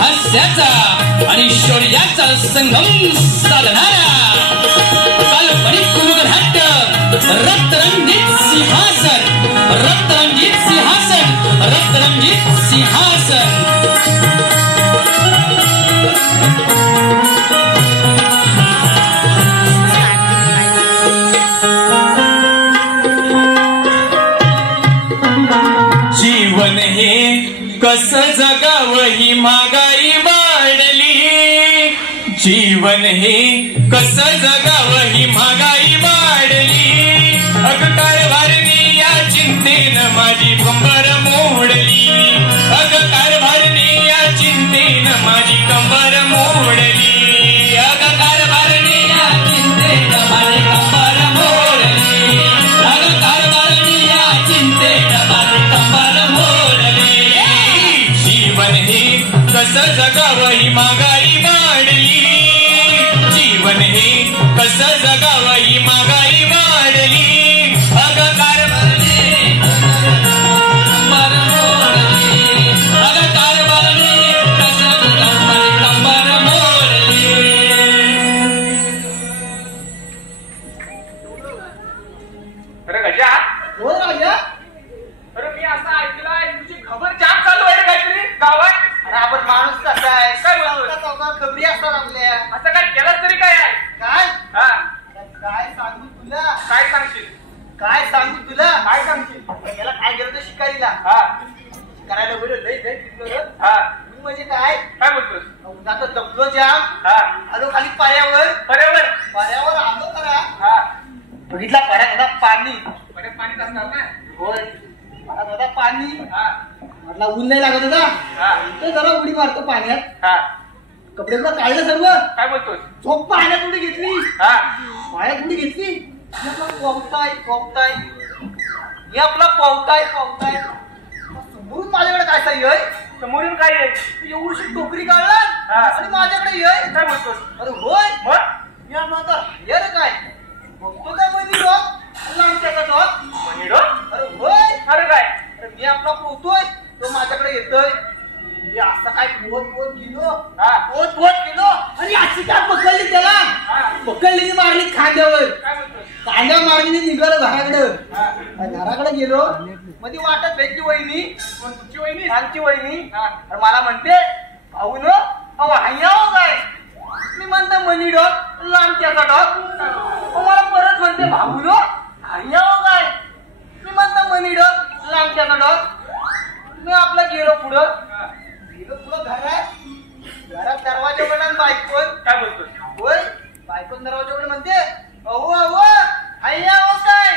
हास्याचा आणि शौर्याचा संगम साधणारा काल्पनिक कुमुदनाट्य रक्तरंजित सिंहासन, रक्तरंजित सिंहासन, रक्तरंजित सिंहासन. जीवन हे कस जगावं ही महागाई वाढली, जीवन हे कस जगावं ही महागाई वाढली. अग कारभारणी या चिंतेनं माझी कंबर मोडली, अग कारभारणी या चिंतेनं माझी कंबर मोडली, अग कारभारणी या चिंतेनं माझी कंबर मोडली, अग कारभारणी या चिंतेनं माझी कंबर मोडली. जीवन हे कस जगावं ही महागाई वाढली, जीवन हे कस जगावं ही महागाई वाढली. अग कारभारणी कंबर मोडली, अग कारभारणी कस कंबर मोडली. अरे गजा, हो राजा. अरे मी असं ऐकलंय तुझी खबर जाम चालू आहे काहीतरी गावात. अरे आपण माणूस कसा आहे, काय बोलतोय? चौकात खबरी असतात आपल्या. असं काय केलं तरी काय आहे? काय हा, काय सांगू तुला, काय सांगशील? काय सांगू तुला. काय सांगशील? याला काय गेलं तर शिकारीला हा करायला बोललो लय लय शिकलो. हा, मी म्हणजे काय काय बोलतोस? उन्हात दबलो जाम. हा, आलो खाली पाण्यावर, पर्यावरण. पाण्यावर आलो करा. हा, बघितला पाण्यात होता पाणी. पर्यात पाणीच असणार ना. होय पाण्यात होता पाणी. हा, म्हटला ऊन नाही लागत होता, हा, तर जरा उडी मारतो पाण्यात. हा, कपडे बिपडे काढलं सर्व, काय बोलतोस? झोप पाण्यात उडी घेतली. हा, पाण्यात उडी घेतली. हे आपला पोवताय पोवताय, हे आपला पोवताय पोवताय. समोरून माझ्याकडे काय साई आहे, समोरून काय आहे? एवढीशी टोकरी काढला हा. आणि माझ्याकडे ये. काय बोलतोस? अरे होय. मग मी म्हणतो हे रे काय बघतो काय मध्ये डॉग लांबच्याचा डॉग. मनीडो? अरे होय. अरे काय? अरे मी आपला पोहतोय, तो माझ्याकडे येतोय. मी असं काय पोहत पोहत गेलो, हा. पोहत पोहत गेलो आणि अशी काय पकडली त्याला. हा. पकडली मारली खांद्यावर. काय बोलतोस? कांद्या मारली निघालो घराकडं. हा. घराकडे गेलो, मध्ये वाटत भेटली वहिनी, मग तुमची वहिनी? आमची वहिनी. हा. आणि मला म्हणते पाहू न अहो हाय्याव काय. मी म्हणतो मनी डॉग लांबच्याचा डॉग. मला परत म्हणते भाऊ नो हाय्याव काय. मी म्हणतो मनी डॉग लांबच्याचा डॉग. मी आपलं गेलो पुढं, हा. गेलो पुढं घरात दरवाजा उघडला बायकोन. काय बोलतोस? होय बायकोन दरवाजा उघडला म्हणते अहो अहो हाय्याव काय.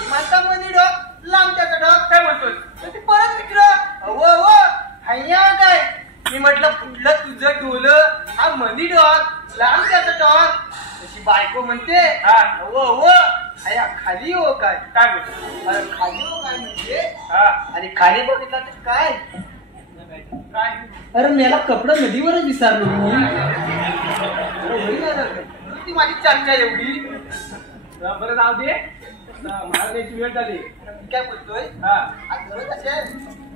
मी म्हणतो मनी डॉग लांबच्याचा डॉग. काय बोलतोस? तर ती परत विचारलं अहो अहो हाय्याव काय. मी म्हटलं कुठलं तुझं डोलं, हा मनी डॉग लांब त्याचं डॉग. तशी बायको म्हणते हा. अहो अहो हाया खाली हो काय. काय बोलतोस? अरे खाली हो काय म्हणजे. हा. आणि खाली बघितलं तर काय, काय? अरे मला कपडा नदीवरच विसरलो मी. अरे होई ना रे. ती माझी चर्चा एवढी. बरं जाऊ दे, मला त्याची वेळ झाली. मी काय बोलतोय, हा. आज जरूर कसे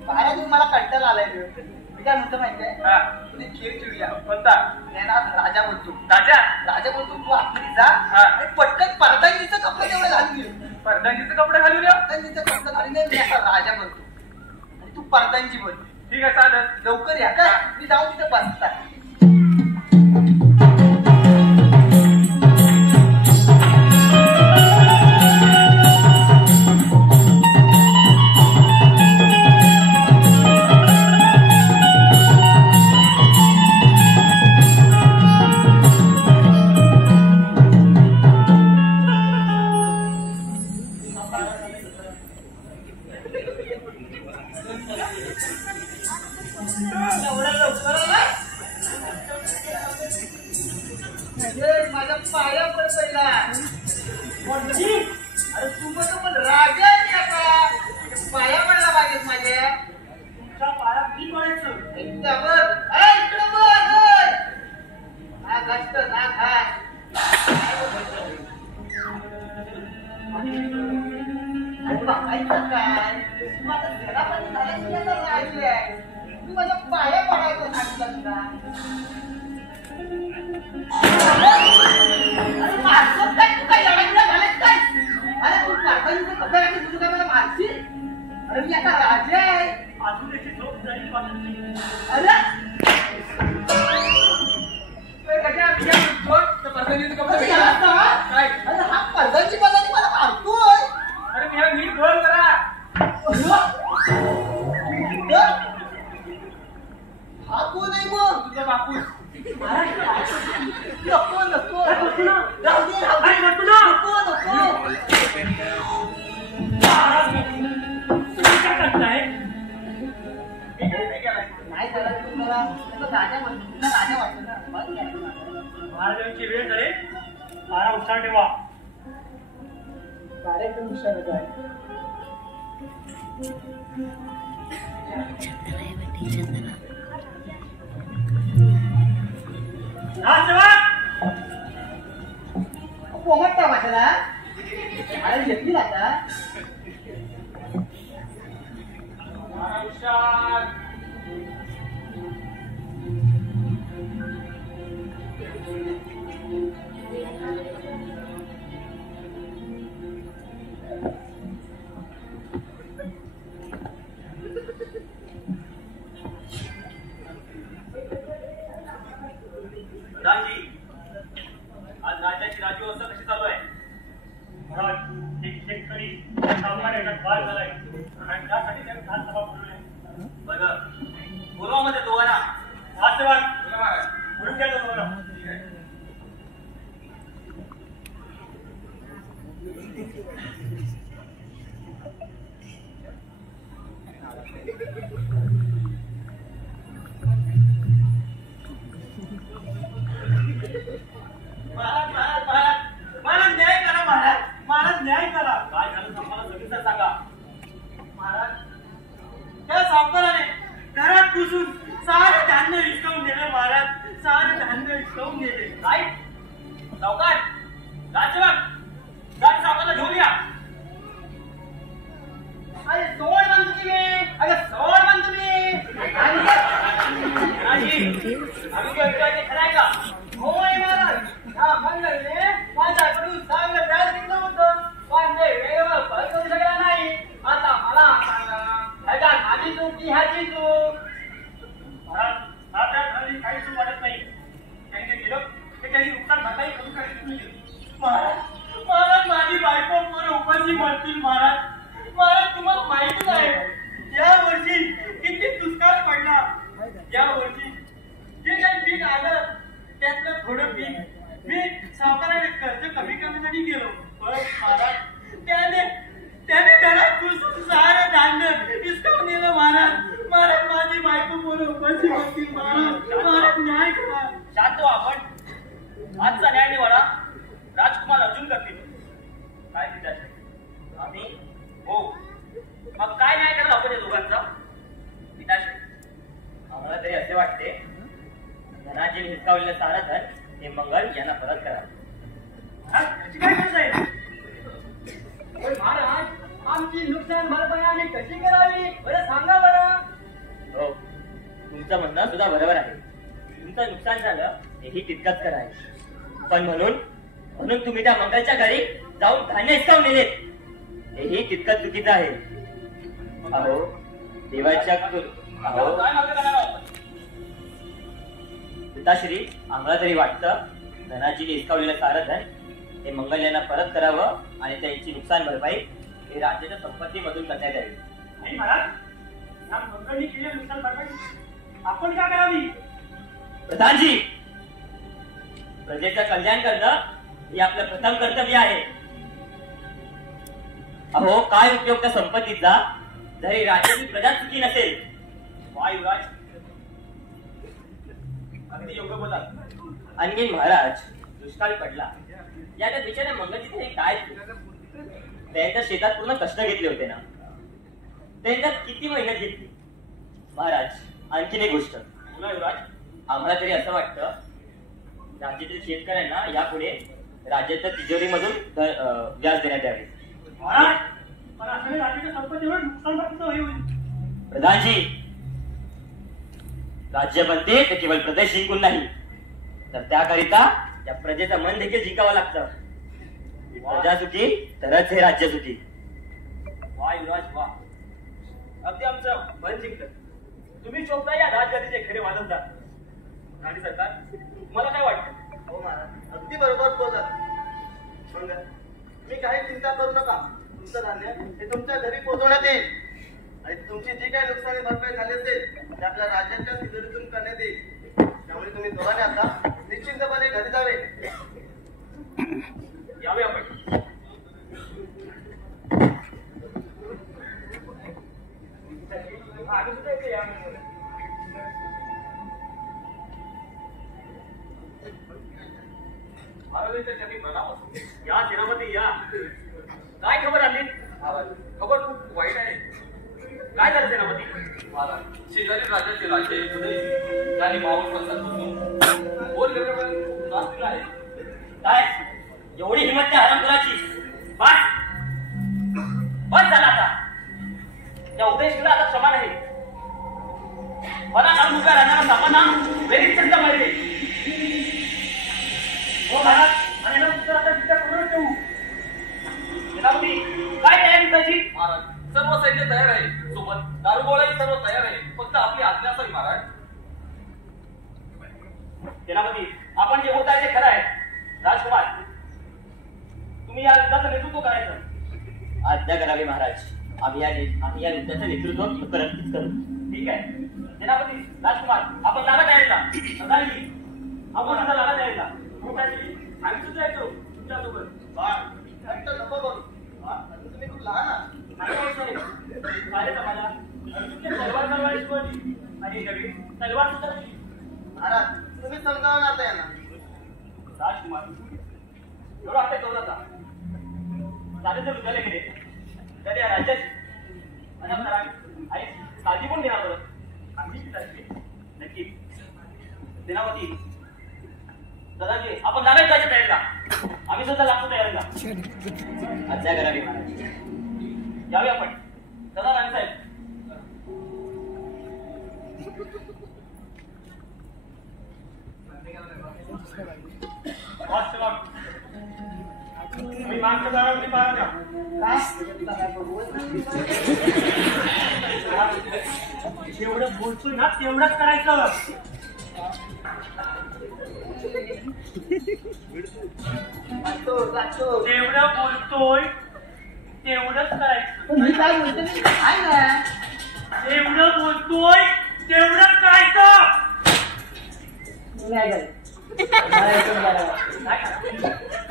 बाहेर येऊन मला कंटाळा आलाय. मी काय म्हणतो माहितीये, हा. तुम्ही खेळ खेळूया. कोणता? ज्ञानात राजा बोलतो. राजा? राजा बोलतो तू आतमध्ये जा हा. आणि पटकन परदांजीचं कपडे तेवढे घालून घे. परदांजीचे कपडे घालून या. परदांजीचं कपडे घालून ये, मी असा राजा बोलतो आणि तू परदांजी बोल. ठीक आहे, चालेल. लवकर या का, मी जाऊन तिथं बसता. एवढ्या लवकर आलाय? माझ्या पाया पड पहिला. अरे तू पण राजा आहे आता, पाया पडला पाहिजेत माझ्या. तुमच्या पाया मी पडायचं इकडे बघ. हा गस्त ना खा. बघायचं काय, माझं घरामध्ये झालं की आता राहायचं आहे. तू माझ्या पाया पडायचं सांगितलं. तुला अरे मारतो काय तू काय लढाईला झालेस काय अरे तू पाटांचं कपडे आणि तुझं काय मला मारशील अरे मी आता राजा आहे अजून याची झोप झाली पाहिजे. अरे काय अरे हा पडद्याची बदली मला मारतोय अरे मी हा नीट बोल करा. हा कोण आहे मग तुझा बापू नको नको राहू दे राहू दे नको नको काय करताय? नाही त्याला तुम्हाला राजा म्हणतो तुला राजा वाटतं ना बस महाराजांची वेळ झाली. मारा उत्साह ठेवा. कार्यक्रम हुशारच आहे पोमटता भाषेला अरे घेतली आता मारा उत्साह. आज राज्याची राजव्यवस्था कशी चालू आहे? महाराज एक शेतकरी सावकार याच्यात वाद झालाय आणि त्यासाठी त्यांनी खास सभा बोलवली आहे. बरं बोलवामध्ये दोघांना वाद म्हणून द्या दोघांना. महाराज न्याय करा. महाराज न्याय करा. काय झालं तुम्हाला सविस्तर सांगा. महाराज त्या सावकाराने घरात घुसून सारे धान्य विस्कवून दिले. महाराज सारे धान्य विस्कवून दिले. काय सावकार राज्यवाद सावकारला घेऊन या. अरे सोड म्हणतो की मी अरे सोड म्हणतो मी आम्ही काय खराय का? होय महाराज हा मंडळीने माझ्याकडून चांगलं व्याज घेतलं होतं पण ते वेळेवर परत करू शकला नाही. आता मला सांगा ह्याच्यात माझी चूक की ह्याची चूक महाराज आता घरी काही चूक वाटत नाही. त्यांनी दिलं ते त्यांनी नुकसान भरपाई करून काढली. महाराज माझी बायको पोरं उपाशी मरतील. महाराज तुम्हाला माहितीच आहे या वर्षी किती दुष्काळ पडला. या वर्षी जे काही पीक आलं त्यातलं थोडं पीक मी सावकाराने कर्ज कमी करण्यासाठी गेलो. पण महाराज त्याने घरात घुसून सारं धान्य हिसकावून नेलं. महाराज माझी बायको पोरं उपाशी मरतील. महाराज न्याय करा. शांत आपण आजचा न्याय निवाडा राजकुमार अर्जुन करतील. काय पिताश्री आम्ही हो मग काय न्याय करायला आपण या दोघांचा? पिताश्री आम्हाला तरी असे वाटते धनाजीने हिसकावलेलं सारं धन हे मंगल यांना परत करा. काय करत आहे महाराज आमची नुकसान भरपाई आम्ही कशी करावी बरं सांगा बरं. हो तुमचं म्हणणं सुद्धा बरोबर आहे. तुमचं नुकसान झालं हेही तितकंच करायचं. पण म्हणून तुम्ही त्या मंगलच्या घरी जाऊन धान्य हिसकावून नेलेत हेही तितकंच चुकीचं आहे. अहो देवाच्या अहो पिताश्री आम्हाला तरी वाटतं धनाजीने हिसकावलेलं सारं धन हे मंगल यांना परत करावं आणि त्यांची नुकसान भरपाई हे राज्याच्या संपत्तीमधून करण्यात यावी. आणि महाराज या मंगलने केलेली नुकसान भरपाई आपण का करावी? प्रधानजी प्रजेचं कल्याण करणं हे आपलं प्रथम कर्तव्य आहे. अहो काय उपयोग त्या संपत्तीचा जरी राज्याची प्रजा चुकी नसेल. वायुराज अगदी योग्य बोला. आणखी महाराज दुष्काळ पडला या त्या बिचाऱ्या मंगलची तरी काय त्यांच्या शेतात पूर्ण कष्ट घेतले होते ना. त्यांच्यात किती मेहनत घेतली. महाराज आणखीन एक गोष्ट युवराज आम्हाला तरी असं वाटतं राज्यातील शेतकऱ्यांना यापुढे राज्याच्या तिजोरीमधून व्याज देण्यात यावे. प्रधानजी राज्य बनते ते केवळ प्रदेश जिंकून नाही, तर त्याकरिता त्या प्रजेचं मन देखील जिंकावं लागतं. प्रजा सुखी तरच हे राज्य सुखी. वा युवराज वा, अगदी आमचं मन जिंकलं. तुम्ही शोधता या राजगादीचे खरे वादवदार. राणी सरकार, मला काय वाटतं? हो महाराज, अगदी बरोबर बोलत. तुम्ही काही चिंता करू नका. तुमचं धान्य हे तुमच्या घरी पोहोचवण्यात येईल आणि तुमची जी काही नुकसानी भरपाई झाली असेल ते आपल्या राज्याच्या तिजोरीतून करण्यात येईल. त्यामुळे तुम्ही दोघांनी आता निश्चिंतपणे घरी जावे. यावे आपण. या सेनापती या. काय खबर आली? खबर खूप वाईट आहे. काय झालं सेनापती? शेजारी राज्याचे राजे त्यांनी मावळ पसंत बोल दिला आहे. काय एवढी हिंमत त्या हरामखोराची? बस झाला आता. त्या उदयशिला आता क्षमा नाही. मला काल मुका राहणारा सापांना वेगळीच चिंता मारते. हो महाराज, आणि उत्तर आता विचार करून ठेवू. सेनापती, काय तयारी त्याची? महाराज, सर्व सैन्य तयार आहे. सोबत दारुगोळाही सर्व तयार आहे. फक्त आपली आज्ञा असावी महाराज. सेनापती, आपण जे होत आहे ते खरं आहे. राजकुमार, तुम्ही या युद्धाचं नेतृत्व करायचं. आज्ञा करावी महाराज. आम्ही या युद्धाचं नेतृत्व नक्कीच करू. ठीक आहे सेनापती. राजकुमार, आपण लागा तयारीला. आपण आता लागा तयारीला. आम्ही सुद्धा येतो तुमच्यासोबत. नको करू. तुम्ही खूप लहान आहात. तलवार चालवायची शिकवली आणि नवीन तलवार सुद्धा दिली. महाराज, तुम्ही समजावून आता येणार. राजकुमार, एवढं आपल्या कौराचा साधे जर विद्यालय गेले तर या राज्याची आणि आपल्या आई काळजी पण घेणार बरं. आम्ही नक्की. सेनापती दादाजी, आपण जागा जायच्या तयारीला. आम्ही सुद्धा लागतो तयारीला. आज्ञा करावी महाराज. यावे आपण. दादा राणी साहेब. मी मागच्या दारावरती पाहा का? जेवढं बोलतोय ना तेवढंच करायचं. जेवढं बोलतोय तेवढंच करायचं. मी काय बोलते काय ना, जेवढं बोलतोय तेवढंच करायचं.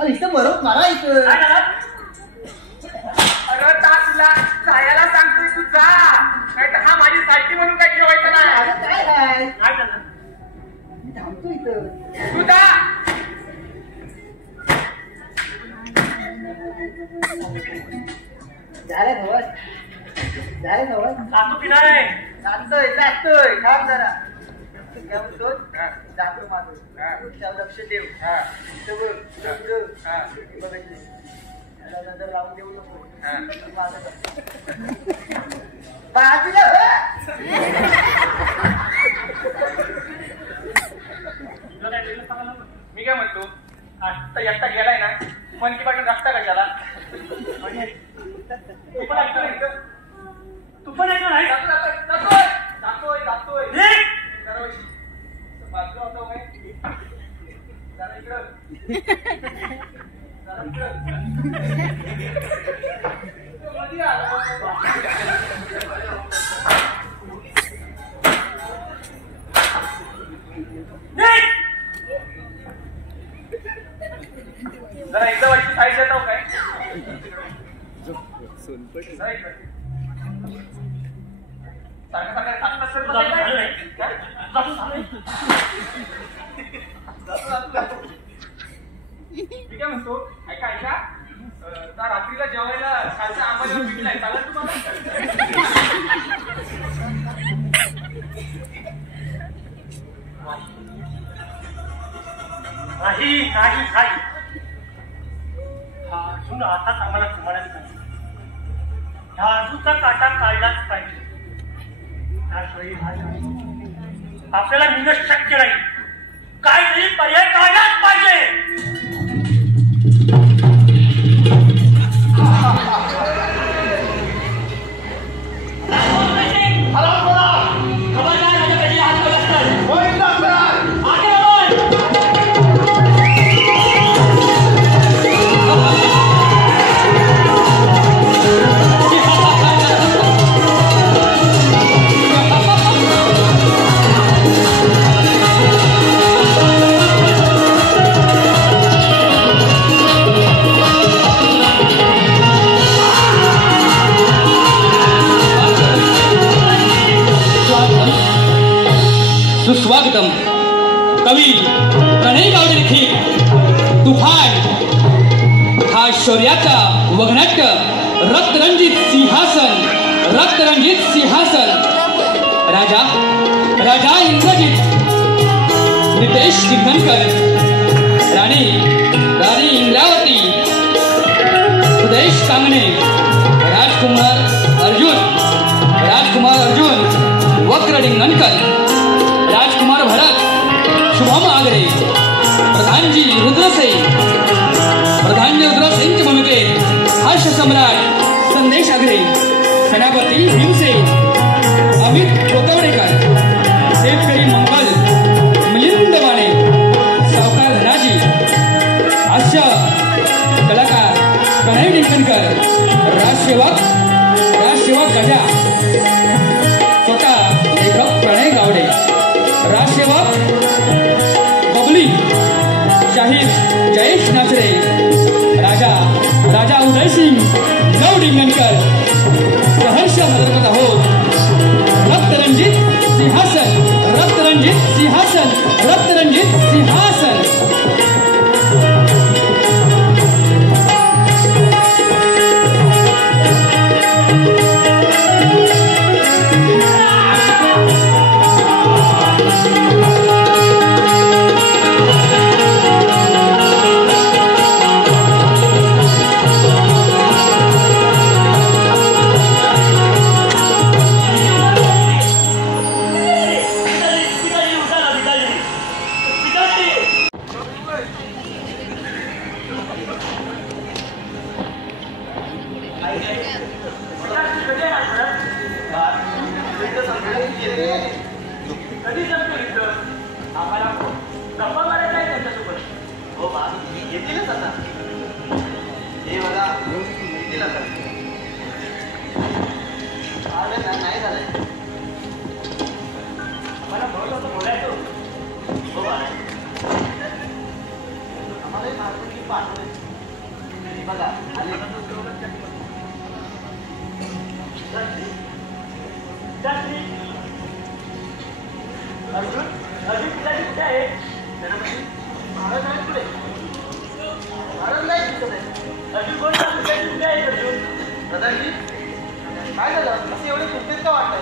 इथं बरोबर मला इथं. काय झालं? अरे ता तुला जायला सांगतोय तू जा, नाही तर हा माझी साथी म्हणून काय ठेवायचं नाही. काय आहे? काय झालं? मी थांबतो इथं. तू जा. झालं नवस. झालं नवस. जातो की नाही? जातोय थांब जरा. काय म्हणतो? जातो माझं. त्यावर लक्ष ठेव. बघितले नजर लावून देऊ नको. बाजूला मी काय म्हणतो, आता एकटा गेलाय ना, मन की पाठून रस्ता कशाला? तू पण ऐकलं नाही? तू पण ऐकलं नाही? जातोय निघ! बाजूला होता काय? जरा इकडं. मध्ये आला. जरा एकदा वाटची साईड देता हो काय? मी काय म्हणतो, ऐका त्या रात्रीला जेवायला खालच्या आंबाला पिकलाय, चालेल तुम्हाला? नाही नाही नाही. हा अर्जुन आताच आम्हाला तुम्हालाच पाहिजे. ह्या अर्जुनचा काटा काढलाच पाहिजे. त्याशिवाय आपल्याला निघणं शक्य नाही. काहीतरी पर्याय काढलाच पाहिजे. सुस्वागतम. कवी प्रणय गावडे लिखित तुफान हा शौर्याचा वगनाट्य रक्तरंजित सिंहासन. रक्तरंजित सिंहासन. राजा राजा इंद्रजित नितेश दिग्नकर, राणी राणी इंद्रावती, सुदेश कांगणे, राजकुमार अर्जुन वक्रडिंगनकर, राजकुमार भरत, शुभम आगरे, प्रधानजी रुद्रसेन ची भूमिकेत हास्य सम्राट संदेश आगरे, सेनापती भीमसेन, अमित कोतवडेकर, शेतकरी मंगल मिलिंद माने, सावकार धनाजी, हास्य कलाकार प्रणय डिंकनकर, राजसेवक गजा, स्वतः लेखक प्रणय गावडे, राजसेवक बबली, शाहीर जयेश नाचरे, राजा उदयसिंग गौडिंगनकर, सहर्ष हजरत आहोत. रक्तरंजित सिंहासन, रक्तरंजित सिंहासन, रक्तरंजित सिंहासन. कधी जमतो इथं? आम्हाला गप्पा मारायचा आहे त्यांच्यासोबत. हो बा, येतीलच आता. हे बघा, येतील आता. नाही झालंय. आम्हाला महत्वाचं बोलायचं. हो बा, आम्हाला भारताची पाठवले. बघा आले. अर्जुन पिताजी कुठे आहे? महाराज आहेत पुढे. महाराज नाही दिसत आहे. अर्जुन कोणता पिताजी कुठे आहे? अर्जुन दादाजी काय झालं? असं एवढे चिंतित का वाटतंय?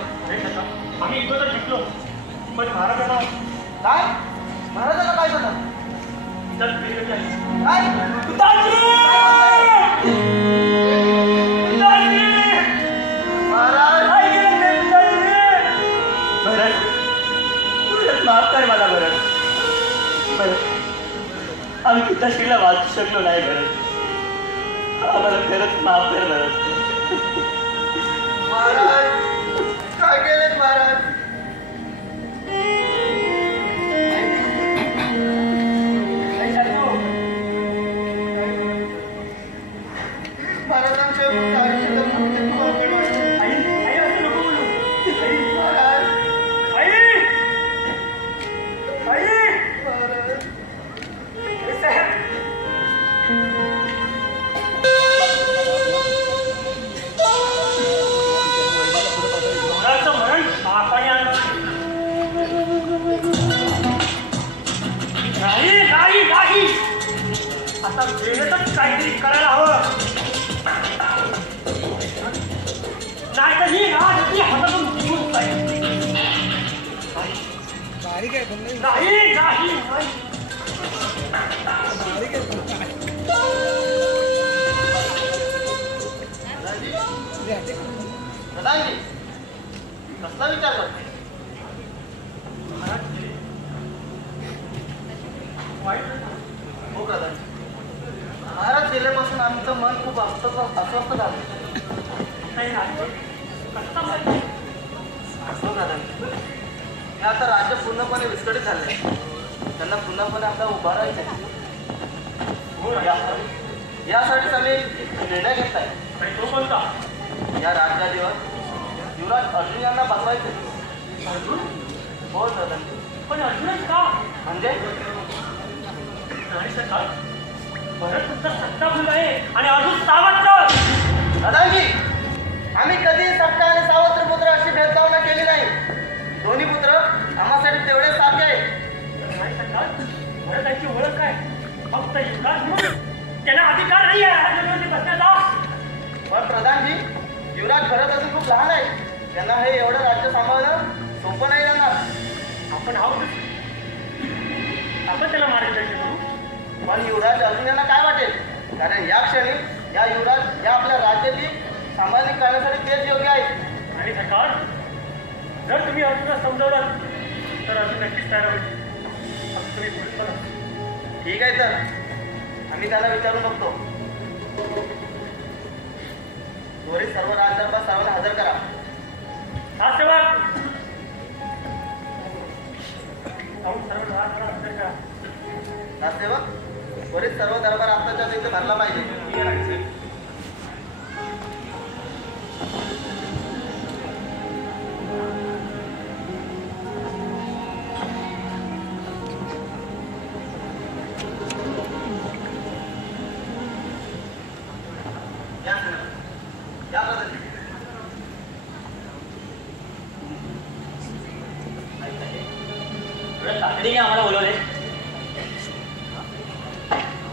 आम्ही इथं तर शिकलो, पण महाराजांना काय? महाराजांना काय झालं? काय? महाराज माफ कर मला बरं. आम्ही पिताश्रीला वाचू शकलो नाही बरं. आम्हाला खरंच माफ कर बरं. महाराज काय केलेत महाराज? महाराजांच्या नाही. आता वेळेतच काहीतरी करायला हवं. नाही तर ही राज हातातून निघून जाईल. नाही. कसला विचारलं? महाराज वाईट हो प्रधानजी. महाराज गेल्यापासून आमचं मन खूप अस्वस्थ झालं. नाही राज्य कसं माहिती हो प्रधानजी. हे आता राज्य पूर्णपणे विस्कळीत झाले. त्यांना पूर्णपणे आपला उभारायचं आहे. हो राजा. यासाठीच आम्ही निर्णय घेतलाय. आणि तो कोणता? या राज्यावर युवराज अर्जुन यांना बसवायचे. अर्जुन? हो प्रधानजी. पण अर्जुनच का? म्हणजे नाही सरकार, भरत तुमचा सत्ता फुल आहे आणि अर्जुन सावत्र. दादाजी, आम्ही कधी सत्ता आणि सावत्र पुत्र अशी भेदभावना केली नाही. दोन्ही पुत्र आम्हासाठी तेवढे सारखे आहेत. नाही सरकार, भरताची ओळख काय? फक्त युवराज म्हणून त्याला अधिकार नाही आहे राज्यामध्ये बसण्याचा. पण प्रधानजी, युवराज भरत अजून खूप लहान आहे. त्यांना हे एवढं राज्य सांभाळणं सोपं नाही जाणार. आपण आहोत, आपण त्याला मार्गदर्शन करू. पण युवराज अर्जुन यांना काय वाटेल? कारण या क्षणी या युवराज या आपल्या राज्याची सांभाळणी करण्यासाठी तेच योग्य आहे. आणि सरकार, जर तुम्ही अर्जुनला समजावलं तर अर्जुन नक्कीच तयार होईल. फक्त तुम्ही पुढे बघा. ठीक आहे, तर आम्ही त्याला विचारून बघतो. त्वरित सर्व राजदरबार सर्वांना हजर करा. हा सेवक, जाऊन सर्व राजदरबार हजर करा. राजसेवक, त्वरित सर्व दरबार आत्ताच्या इथे भरला पाहिजे. या प्रधानजी. एवढ्या तातडीने आम्हाला बोलवले.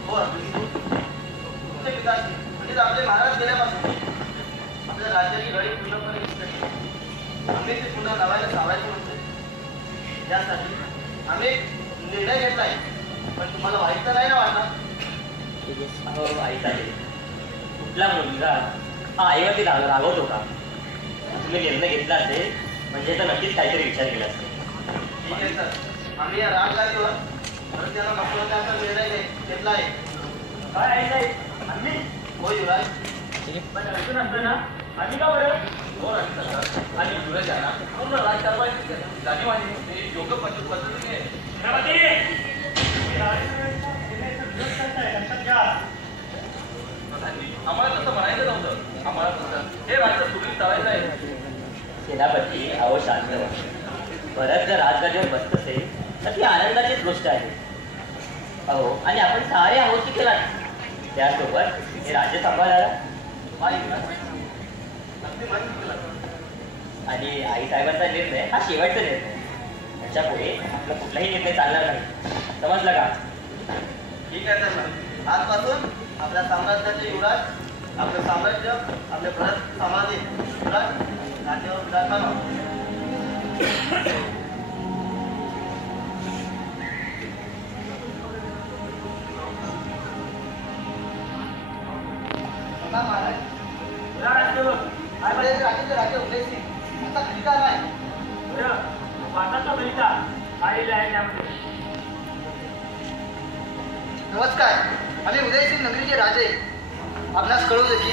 हो तुमचे पिताजी म्हणजे आपले महाराज गेल्यापासून आपल्या राज्याची गडी पूर्णपणे विस्कळली. आम्ही ते पुन्हा नव्याने सावायचे म्हणते. यासाठी आम्ही एक निर्णय घेतलाय. पण तुम्हाला वाईट तर नाही ना वाटणार? अहो आई चालेल, कुठला मुलगा हा आईवरती रागवतो का? तुम्ही निर्णय घेतला असेल म्हणजे तर नक्कीच काहीतरी विचार केला असेल. ठीक आहे सर, आम्ही या राजगाडीवर परत त्यांना बसवण्याचा निर्णय घेतला आहे. काय आहे साहेब? आम्ही हो युवराज. पण अर्जुन असताना आम्ही का बरं? हो राजकारणात आणि युवराज यांना पूर्ण राजकारणाची जाणीव आहे. ते योग्य पद्धतीने सेनापती, हे राजकारणाचा निर्णयाचा विरोध करताय, लक्षात घ्या. प्रधानजी, आम्हाला तसं म्हणायचं नव्हतं. आम्हाला तसं हे राज्य सुरळीत चालायचं आहे. सेनापती, अहो शांत व्हा. भरत जर राजगाडीवर बसत असेल तर ती आनंदाचीच गोष्ट आहे. अहो, आणि आपण सारे आहोत की केला. त्यासोबत हे राज्य सांभाळायला आणि आईसाहेबांचा निर्णय हा शेवटचा निर्णय. त्याच्या पुढे आपला कुठलाही निर्णय चालणार नाही. समजलं का? ठीक आहे सर. आजपासून आपल्या साम्राज्याचे युवराज, आपलं साम्राज्य, आपले भरत समाधी युवराज राज्यावर विराजमान व्हावं. महाराज राज्याचे राज्य उद्देशित आता ठिकाण आहे. नमस्कार, आम्ही उदयसिंग नगरीचे राजे. आपणास कळवलं की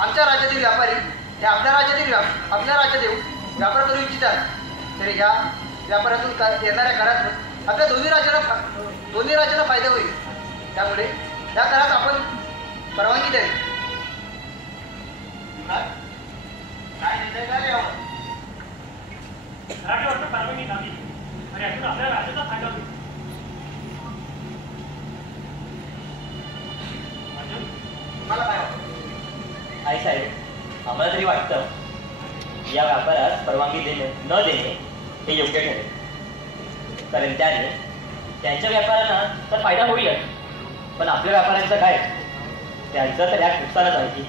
आमच्या राज्यातील व्यापारी हे आपल्या राज्यात येऊन व्यापार करू इच्छितात. तर या व्यापारातून येणाऱ्या करातून आपल्या दोन्ही राज्यांना फायदा होईल. त्यामुळे या करात आपण परवानगी द्यावी. काय निर्णय काय यावर? परवानगी द्यावी आणि यातून आपल्या राज्याचा फायदा होईल. मला काय वाटतं? आईसाहेब, आम्हाला तरी वाटतं या व्यापारास परवानगी न देणे हे योग्य ठरेल. कारण त्याने त्यांच्या व्यापाऱ्यांना तर फायदा होईलच, पण आपल्या व्यापाऱ्यांचं काय? त्यांचं तर यात नुकसानच आहे की.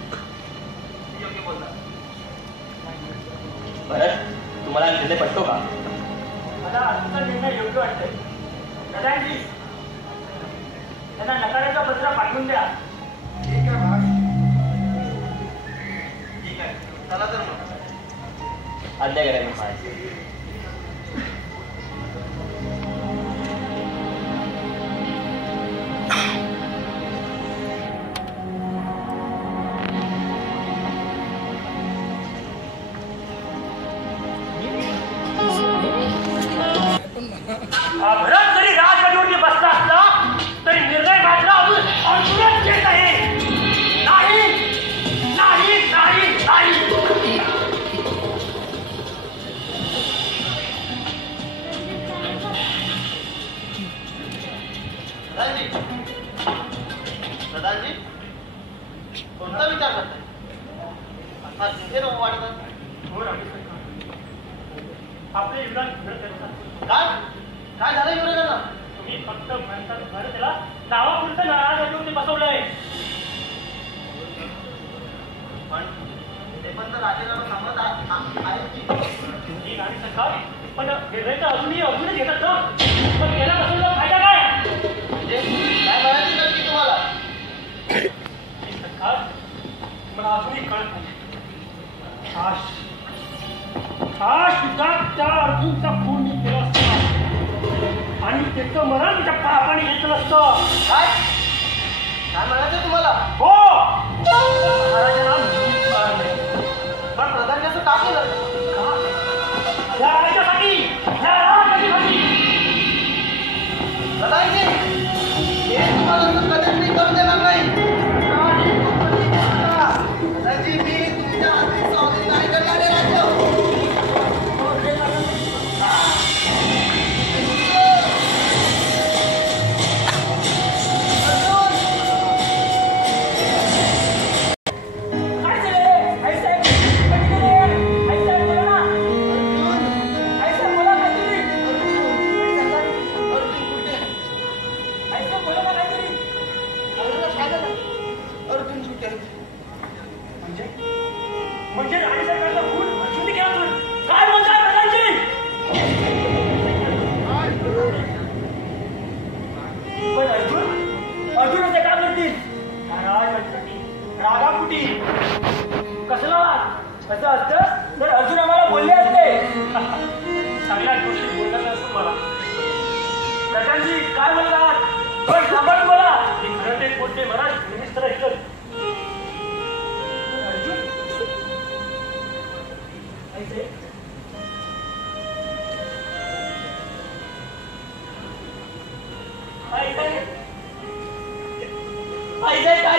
योग्य बोलता. भरत, तुम्हाला निर्णय पटतो का? मला आजचा निर्णय योग्य वाटतंय. दादाजी, त्यांना नकाराचं पत्र पाठवून द्या. ठीक आहे महाराज. ठीक आहे, चला तर मग. आज्ञा करावी महाराज. भरत जरी राजगडीवरती बसला असला तरी निर्णय मात्र अजून अर्जुनच घेत आहे. नाही नाही नाही नाही. प्रधानजी कोणता विचार करताय? आता तिथे नको वाटत. आपले युवराज भरत काय काय झालं युवराजांना? तुम्ही फक्त भरतला नावापुरतं राजगडीवरती बसवलंय. पण ते पण तर राजेंना सांगत आहेत की ही नावी सखा पण निर्णय तर अजूनच घेतात ना. पण त्याला बसवलं फायदा काय? म्हणजे काय म्हणायचं नक्की तुम्हाला? सखा मला अजूनही कळत नाही. सुद्धा त्या अर्जुनचा खून मी केला असता आणि त्याचं मरण त्या पापाने घेतलं असतं. काय काय म्हणायचं तुम्हाला? हो महाराजांना पण प्रधान असं का केलं? या राज्यासाठी या राज्यासाठी प्रधानजी हे तुम्हाला असं कधीच मी करू देणार नाही. प्रधानजी मी तुमच्या हाती स्वाधीन नाही करणारे राज्य. म्हणजे राणी सरकारचा खून अर्जुनने केला. तुम्ही काय बोलताय प्रधानजी? पण अर्जुन असे काय करतील? रागापुटी कसला असं असतं तर अर्जुन आम्हाला बोलले असते. सगळ्या गोष्टी बोलत असतो मला. प्रधानजी काय बोलतात? पण सांभाळ बोला. मी खरं ते बोलते महाराज. नेहमीच तर ऐकलं. काय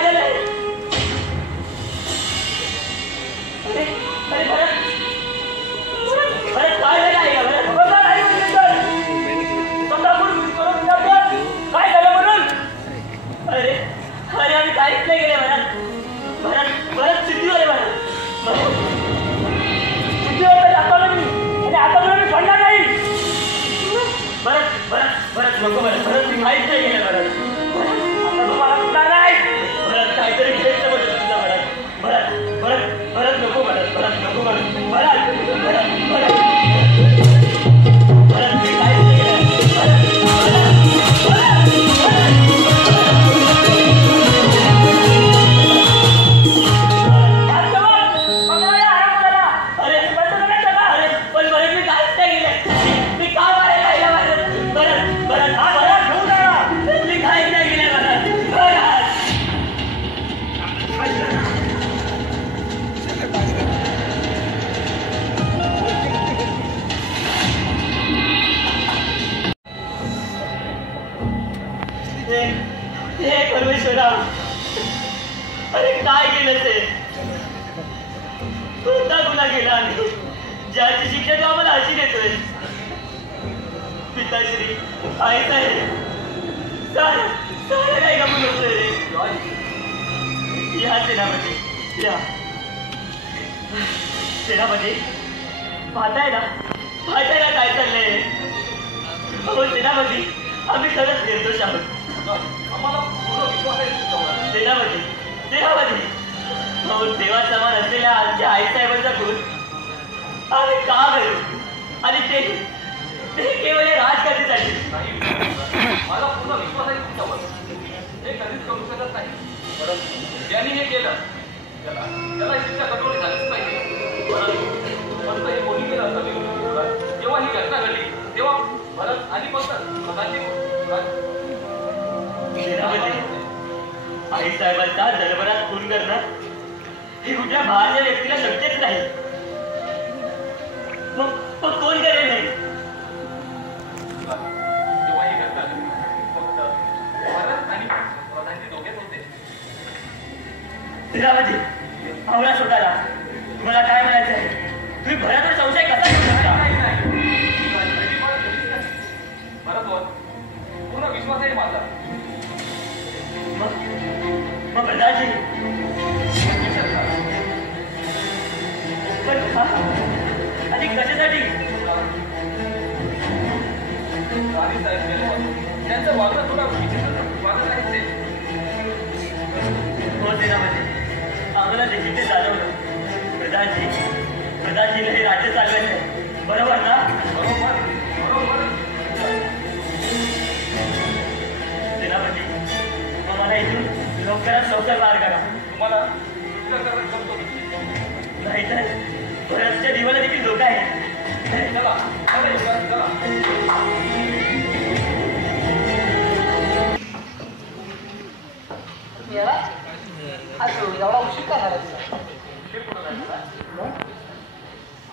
झालंय? अरे भरत काय झालं आहे? काय झालं म्हणून? अरे अरे आम्ही काहीच नाही गेले भरत सुट्टीवर आहे. सुट्टीवर दाखवलं मी आणि आता मी सोडणार नाही. भरत नको भरत मी काहीच नाही गेले. आता तुम्हाला सुटणार नाही. भरत काहीतरी विशेष समजत तुझा भरत नको भरत मी काहीच नाही गेले. परमेश्वरा अरे काय केलं ते? कोणता गुन्हा केला आम्ही ज्याची शिक्षा तू आम्हाला अशी देतोय? पिताश्री आई साहेब सारं काय गमून होतोय रे. या सेनापती या सेनापती पाहताय ना काय चाललंय? हो सेनापती आम्ही खरंच निर्दोष आहोत. आम्हाला पूर्ण विश्वास आहे तुमच्यावर. सेनापती देवा समान असलेल्या आमच्या आईसाहेबांचा खून आम्ही का करू? आणि ते केवळ राजकारणासाठी. माझा पूर्ण विश्वास आहे तुमच्यावर. हे कधीच करू शकत नाही. परंतु ज्यांनी हे केलं त्याला शिक्षा कठोर झालीच पाहिजे. परंतु हे कोणी केलं असतं? जेव्हा ही घटना घडली तेव्हा भरत आणि फक्त आई साहेबांचा दरबारात खून करणं हे कुठल्या बाहेरच्या व्यक्तीला शक्यच नाही. मग कोण करेल? सेनापती मावळा सोडायला तुम्हाला काय म्हणायचं आहे? तुम्ही भरातून संशय कसा घेऊ शकता? भरतवर पूर्ण विश्वास आहे माझा. मग प्रधानजी पण आणि कशासाठी? राणी साहेब त्यांचं वागणं थोडं विचित्र वागत आहे ते. हो सेनापती आम्हाला देखील ते जाणवलं. प्रधानजीने हे राज्य चालवायचं आहे बरोबर ना? बरोबर बरोबर. सेनापती मग मला इथून लवकरात लवकर पार करा. तुम्हाला करतो नाहीतर भरतच्या जीवाला देखील धोका आहे. चला चला. आज एवढा उशीर का झाला तुला?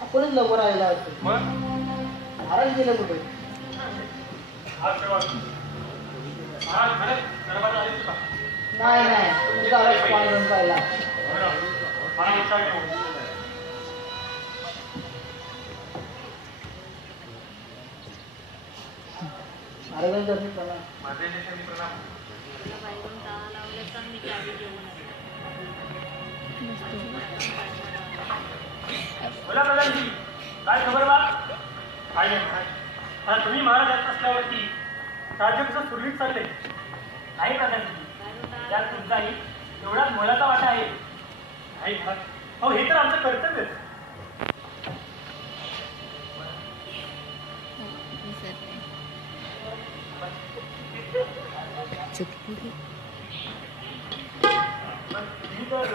आपणच लवकर आलेला असतो. महाराज गेले कुठे? नाही तुझा आवाज पाहून पाहिला. महाराजांचा प्रणाम. बोला प्रधानजी काय खबर बा? काय नाही आता तुम्ही महाराज असल्यावरती राज्य कसं सुरळीत चाललंय नाही प्रधानजी. त्यात तुमचाही एवढाच मोलाचा वाटा आहे. नाही अहो हे तर आमचं कर्तव्यच. तुम्ही तर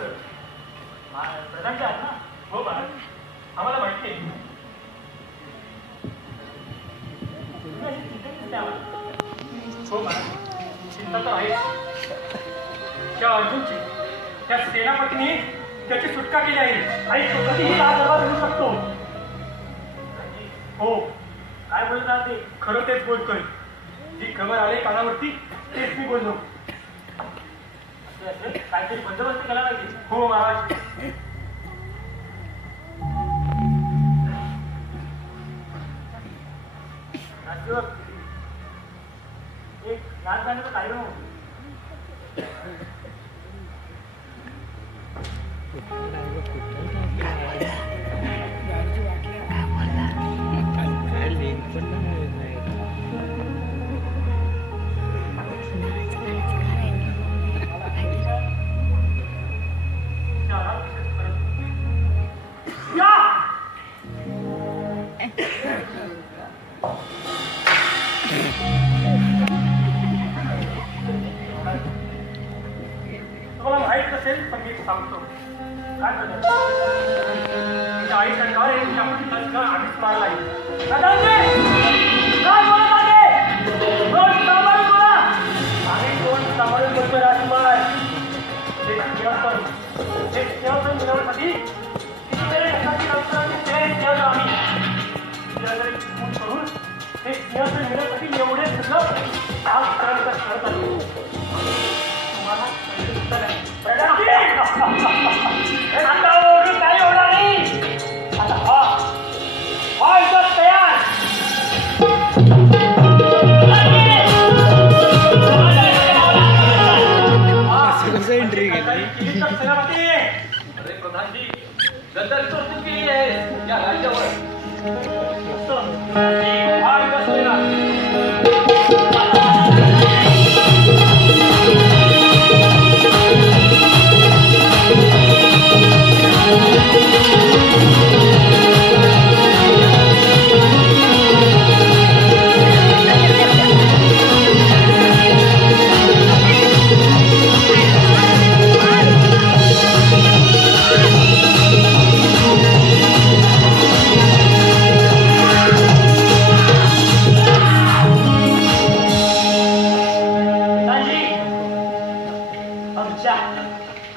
प्रधानजी आहात ना? हो महाराज आम्हाला माहिती आहे. तुम्ही अशी चिंता दिसते आम्हाला. हो महाराज चिंता तर आहे. त्या अर्जुनची त्या सेनापतीने त्याची सुटका केली आहे आणि तो कधीही दरबार होऊ शकतो. हो काय बोलतात ते खरं तेच बोलतोय. जी खबर आली कानावरती तेच मी बोललो. काहीतरी बंदोबस्त केला पाहिजे. हो महाराज. एक नाच गाण्याचा कार्यक्रम होतो. तुम्हाला माहित नसेल पण मी सांगतो. काय आई सरकार आधीच मारला आहे. काय बोलत आहे? दोन सांभाळून बोला. आम्ही दोन सांभाळून बोलतो राजकुमार. एक सिंहासन मिळवण्यासाठी आम्ही करून हे सिंहासन मिळवण्यासाठी एवढे सगळं काम करत आलो. आता ओरडून काही होणार नाही. आता हा युद्ध तयार. अरे प्रधानजी गद्दारी तरतूद केली आहे या राज्यावर. हा युद्ध तयार.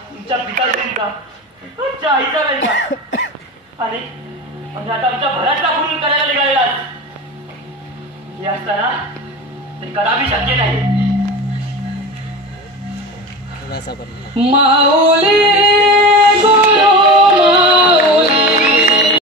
तुमच्या पिताजींचा तुमच्या आईचा नाही का? आणि आता आमच्या भरातला खून करायला निघालेला हे असताना ते कदापि शक्य नाही. माऊली